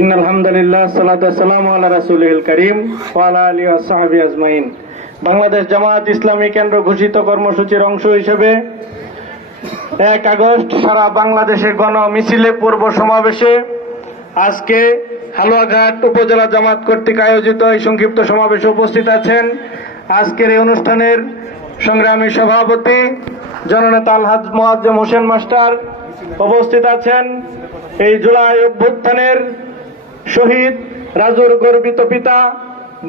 ইন্নাল হামদুলিল্লাহ সালাতু ওয়াসসালামু আলা রাসূলিল কারীম ওয়া আলা আলিহি ওয়া সাহবিহি আজমাইন। বাংলাদেশ জামায়াত ইসলামী কেন্দ্র ঘোষিত কর্মসূচির অংশ হিসেবে 1 আগস্ট সারা বাংলাদেশে গণ মিছিলে পূর্ব সমাবেশে আজকে হালুয়াঘাট উপজেলা জামাত কর্তৃক আয়োজিত এই সংক্ষিপ্ত সমাবেশে উপস্থিত আছেন আজকের এই অনুষ্ঠানের সংগ্রামী সভাপতি জননেতা আলহাজ মোয়াজ্জেম হোসেন মাস্টার, উপস্থিত আছেন এই জুলাই অভ্যুত্থানের শহীদ রাজুর গর্বিত পিতা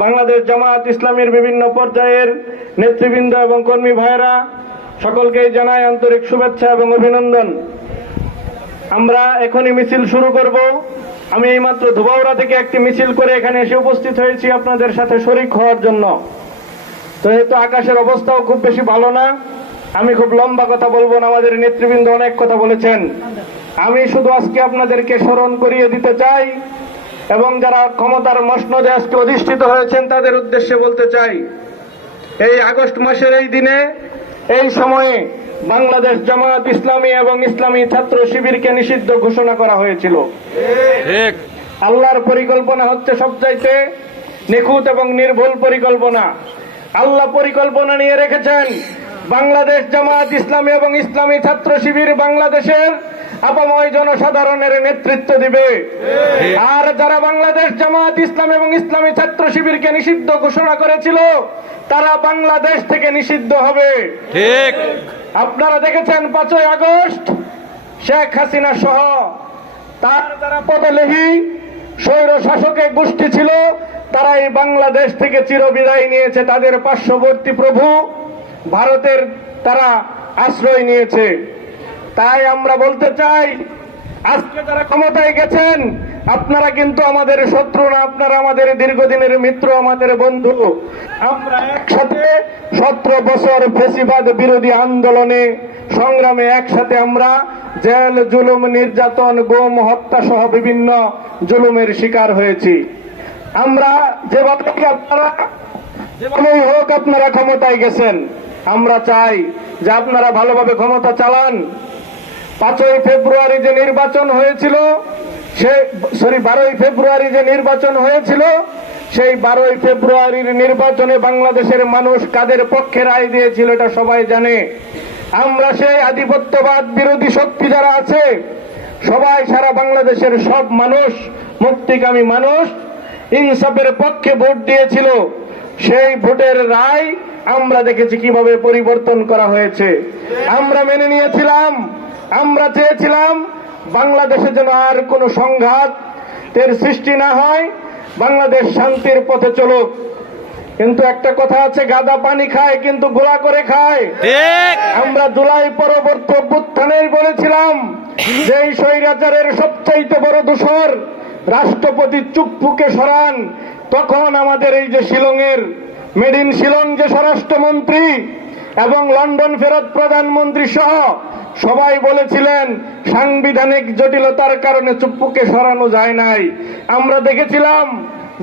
বাংলাদেশ জামায়াত ইসলামীর বিভিন্ন পর্যায়ের নেতৃবৃন্দ এবং কর্মী ভাইয়েরা, সকলকেই জানাই আন্তরিক শুভেচ্ছা এবং অভিনন্দন। আমরা এখনই মিছিল শুরু করব। আমি এইমাত্র ধুবাউড়া থেকে একটি মিছিল করে এখানে এসে উপস্থিত হয়েছি আপনাদের সাথে শরীক হওয়ার জন্য। তো যেহেতু আকাশের অবস্থাও খুব বেশি ভালো না, আমি খুব লম্বা কথা বলবো না, আমাদের নেতৃবৃন্দ অনেক কথা বলেছেন। আমি শুধু আজকে আপনাদেরকে স্মরণ করিয়ে দিতে চাই এবং যারা ক্ষমতার মসনদে আজকে অধিষ্ঠিত হয়েছেন তাদের উদ্দেশ্যে বলতে চাই, এই আগস্ট মাসের এই দিনে এই সময়ে বাংলাদেশ জামায়াত ইসলামী এবং ইসলামী ছাত্র শিবিরকে নিষিদ্ধ ঘোষণা করা হয়েছিল। আল্লাহর পরিকল্পনা হচ্ছে সবচাইতে নিখুঁত এবং নির্ভুল পরিকল্পনা। আল্লাহ পরিকল্পনা নিয়ে রেখেছেন বাংলাদেশ জামায়াত ইসলামী এবং ইসলামী ছাত্র শিবির বাংলাদেশের আপাময় জনসাধারণের নেতৃত্ব দিবে। আর যারা বাংলাদেশ জামায়াত ইসলামী এবং ইসলামী ছাত্র শিবিরকে নিষিদ্ধ ঘোষণা করেছিল তারা বাংলাদেশ থেকে নিষিদ্ধ হবে। ঠিক আপনারা দেখেছেন 5ই আগস্ট শেখ হাসিনা সহ তার যারা পদলেহী স্বৈর শাসকের গোষ্ঠী ছিল তারাই বাংলাদেশ থেকে চিরবিদায় নিয়েছে। তাদের পার্শ্ববর্তী প্রভু ভারতের তারা আশ্রয় নিয়েছে। তাই আমরা বলতে চাই, আজকে যারা ক্ষমতায় গেছেন আপনারা কিন্তু আমাদের শত্রু না, আপনারা আমাদের দীর্ঘদিনের মিত্র, আমাদের বন্ধু। আমরা একসাথে 17 বছর ফ্যাসিবাদ বিরোধী আন্দোলনে সংগ্রামে একসাথে আমরা জেল, জুলুম, নির্যাতন, গুম, হত্যা সহ বিভিন্ন জুলুমের শিকার হয়েছি। আমরা যেভাবেই হোক আপনারা ক্ষমতায় গেছেন, আমরা চাই যে আপনারা ভালোভাবে ক্ষমতা চালান। 5ই ফেব্রুয়ারি যে নির্বাচন হয়েছিল, 12ই ফেব্রুয়ারি যে নির্বাচন হয়েছিল, সেই 12ই ফেব্রুয়ারির নির্বাচনে বাংলাদেশের মানুষ কাদের পক্ষে রায় দিয়েছিল এটা সবাই জানে। আমরা সেই আধিপত্যবাদ বিরোধী শক্তি যারা আছে সবাই, সারা বাংলাদেশের সব মানুষ, মুক্তিকামী মানুষ ইনসাফের পক্ষে ভোট দিয়েছিল। সেই ভোটের রায় আমরা দেখেছি কিভাবে পরিবর্তন করা হয়েছে। আমরা মেনে নিয়েছিলাম, আমরা চেয়েছিলাম বাংলাদেশে যেন আর কোনো সংঘাতের সৃষ্টি না হয়, বাংলাদেশ শান্তির পথে চলুক। কিন্তু একটা কথা আছে, গাদা পানি খায় কিন্তু গোলা করে খায়। আমরা জুলাই পরবর্তী অভ্যুত্থানেই বলেছিলাম যে এই স্বৈরাচারের সবচাইতে বড় দোষর রাষ্ট্রপতি চুপ্পুকে সরান। তখন আমাদের এই যে শিলংয়ের মেড ইন শিলং যে স্বরাষ্ট্রমন্ত্রী এবং লন্ডন ফেরত প্রধানমন্ত্রী সহ সবাই বলেছিলেন সাংবিধানিক জটিলতার কারণে চুপ্পুকে সরানো যায় নাই। আমরা দেখেছিলাম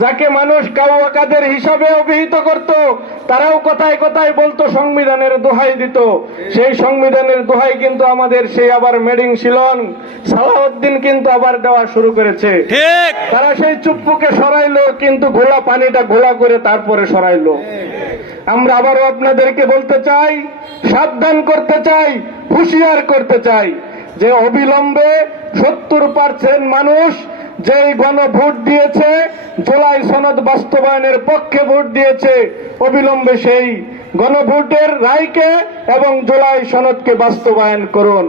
যাকে মানুষ কাউয়া কাদের হিসাবে অভিহিত করত তারাও কথায় কথায় বলতো সংবিধানের দোহাই দিত। সেই সংবিধানের দোহাই কিন্তু আমাদের সেই আবার মেড ইন শিলং সালাউদ্দিন কিন্তু আবার দেওয়া শুরু করেছে। তারা সেই চুপ্পুকে সরাইলো, কিন্তু ঘোলা পানিটা ঘোলা করে তারপরে সরাইলো। আমরা আবারও আপনাদেরকে বলতে চাই, সাবধান করতে চাই, হুঁশিয়ার করতে চাই যে অবিলম্বে 70% মানুষ যেই গণভোট দিয়েছে, জুলাই সনদ বাস্তবায়নের পক্ষে ভোট দিয়েছে, অবিলম্বে সেই গণভোটের রায়কে এবং জুলাই সনদকে বাস্তবায়ন করুন।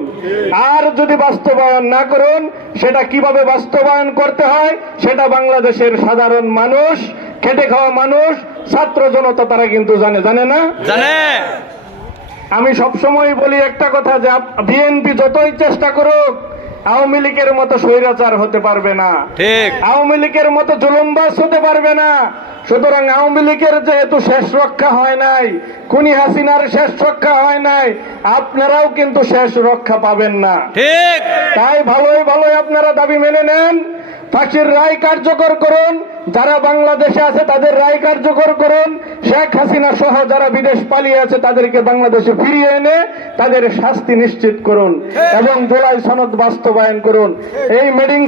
আর যদি বাস্তবায়ন না করুন, সেটা কিভাবে বাস্তবায়ন করতে হয় সেটা বাংলাদেশের সাধারণ মানুষ, খেটে খাওয়া মানুষ, ছাত্র জনতা তারা কিন্তু জানে না। আমি সবসময় বলি একটা কথা, যে বিএনপি যতই চেষ্টা করুক আওয়ামী লীগের মতো স্বৈরাচার হতে পারবে না, আওয়ামী লীগের মতো জুলুমবাজ হতে পারবে না। সুতরাং আওয়ামী লীগের যেহেতু শেষ রক্ষা হয় নাই, খুনি হাসিনার শেষ রক্ষা হয় নাই, আপনারাও কিন্তু শেষ রক্ষা পাবেন না। তাই ভালোই ভালোই আপনারা দাবি মেনে নেন, ফাঁসির রায় কার্যকর করুন, যারা বাংলাদেশে আছে তাদের রায় কার্যকর করুন, শেখ হাসিনা সহ যারা বিদেশ পালিয়ে আছে তাদেরকে বাংলাদেশে ফিরিয়ে এনে তাদের শাস্তি নিশ্চিত করুন এবং জুলাই সনদ বাস্তবায়ন করুন। এই মেডিং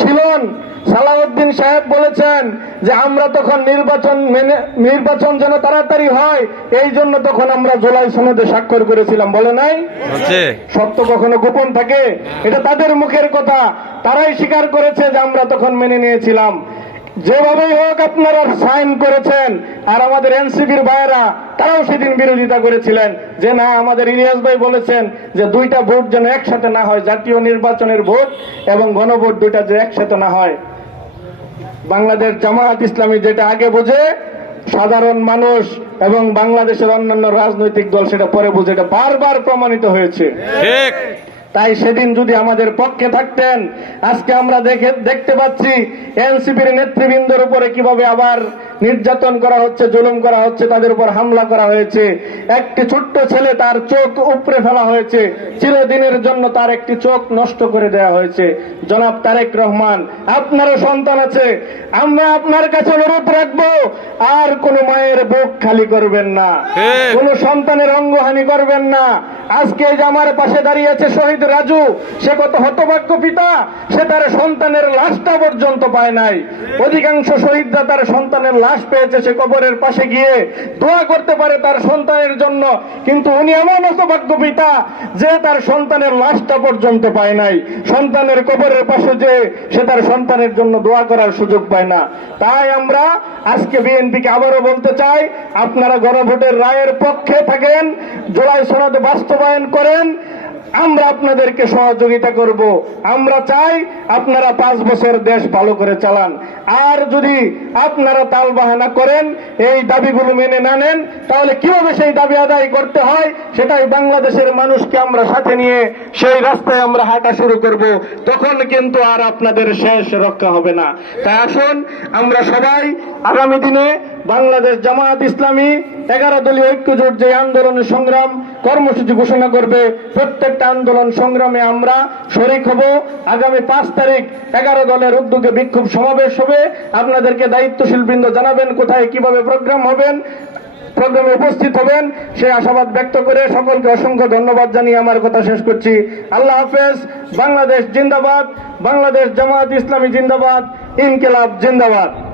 শিলন সালাউদ্দিন সাহেব বলেছেন যে আমরা তখন নির্বাচন যেন তাড়াতাড়ি হয়, এই জন্য তখন আমরা জুলাই সনদে স্বাক্ষর করেছিলাম, বলে নাই? সত্য কখনো গোপন থাকে? এটা তাদের মুখের কথা, তারাই স্বীকার করেছে যে আমরা তখন মেনে নিয়েছিলাম। যেভাবেই হোক আপনারা সাইন করেছেন, আর আমাদের এনসিপির ভাইয়েরা তারাও সেদিন বিরোধিতা করেছিলেন যে না, আমাদের ইলিয়াস ভাই বলেছেন যে দুইটা ভোট যেন একসাথে না হয়, জাতীয় নির্বাচনের ভোট এবং গণভোট দুইটা যে একসাথে না হয়। বাংলাদেশ জামায়াত ইসলামী যেটা আগে বোঝে, সাধারণ মানুষ এবং বাংলাদেশের অন্যান্য রাজনৈতিক দল সেটা পরে বুঝে, এটা বারবার প্রমাণিত হয়েছে। তাই সেদিন যদি আমাদের পক্ষে থাকতেন, আজকে আমরা দেখতে পাচ্ছি এনসিপির নেতৃবৃন্দের উপরে কিভাবে আবার নির্যাতন করা হচ্ছে, জুলুম করা হচ্ছে, তাদের উপর হামলা করা হয়েছে। একটি ছোট্ট ছেলে, তার চোখ উপড়ে ফেলা হয়েছে, চিরদিনের জন্য তার একটি চোখ নষ্ট করে দেওয়া হয়েছে। জনাব তারেক রহমান, আপনারও সন্তান আছে, আমরা আপনার কাছে অনুরোধ রাখবো, আর কোন মায়ের বুক খালি করবেন না, কোন সন্তানের অঙ্গহানি করবেন না। আজকে যে আমার পাশে দাঁড়িয়ে আছে শহীদ রাজু, সে কত হতভাগ্য পিতা, সে তার সন্তানের লাশটা পর্যন্ত পায় নাই। অধিকাংশ শহীদরা তার সন্তানের লাশ পেয়েছে, সে কবরের পাশে গিয়ে দোয়া করতে পারে তার সন্তানের জন্য, কিন্তু উনি এমন হতভাগ্য পিতা যে তার সন্তানের লাশটা পর্যন্ত পায় নাই। সন্তানের কবরের পাশে যে সে তার সন্তানের জন্য দোয়া করার সুযোগ পায় না। তাই আমরা আজকে বিএনপিকে আবারও বলতে চাই, আপনারা গণভোটের রায়ের পক্ষে থাকেন, জুলাই সনদ বাস্তবায়ন করেন, আমরা আপনাদেরকে সহযোগিতা করব। আমরা চাই আপনারা 5 বছর দেশ ভালো করে চালান। আর যদি আপনারা তালবাহানা করেন, এই দাবিগুলো মেনে না নেন, তাহলে কিভাবে সেই দাবি আদায় করতে হয় সেটাই বাংলাদেশের মানুষকে আমরা সাথে নিয়ে সেই রাস্তায় আমরা হাঁটা শুরু করব। তখন কিন্তু আর আপনাদের শেষ রক্ষা হবে না। তাই আসুন আমরা সবাই আগামী দিনে বাংলাদেশ জামায়াত ইসলামী 11 দলীয় ঐক্যজোট যে আন্দোলনের সংগ্রাম কর্মসূচি ঘোষণা করবে, প্রত্যেকটা আন্দোলন সংগ্রামে আমরা শরিক হব। আগামী 5 তারিখ 11 দলের উদ্যোগে বিক্ষোভ সমাবেশ হবে। আপনাদেরকে দায়িত্বশীল বৃন্দ জানাবেন কোথায় কিভাবে প্রোগ্রামে উপস্থিত হবেন, সেই আশাবাদ ব্যক্ত করে সকলকে অসংখ্য ধন্যবাদ জানিয়ে আমার কথা শেষ করছি। আল্লাহ হাফেজ। বাংলাদেশ জিন্দাবাদ, বাংলাদেশ জামায়াত ইসলামী জিন্দাবাদ, ইনকিলাব জিন্দাবাদ।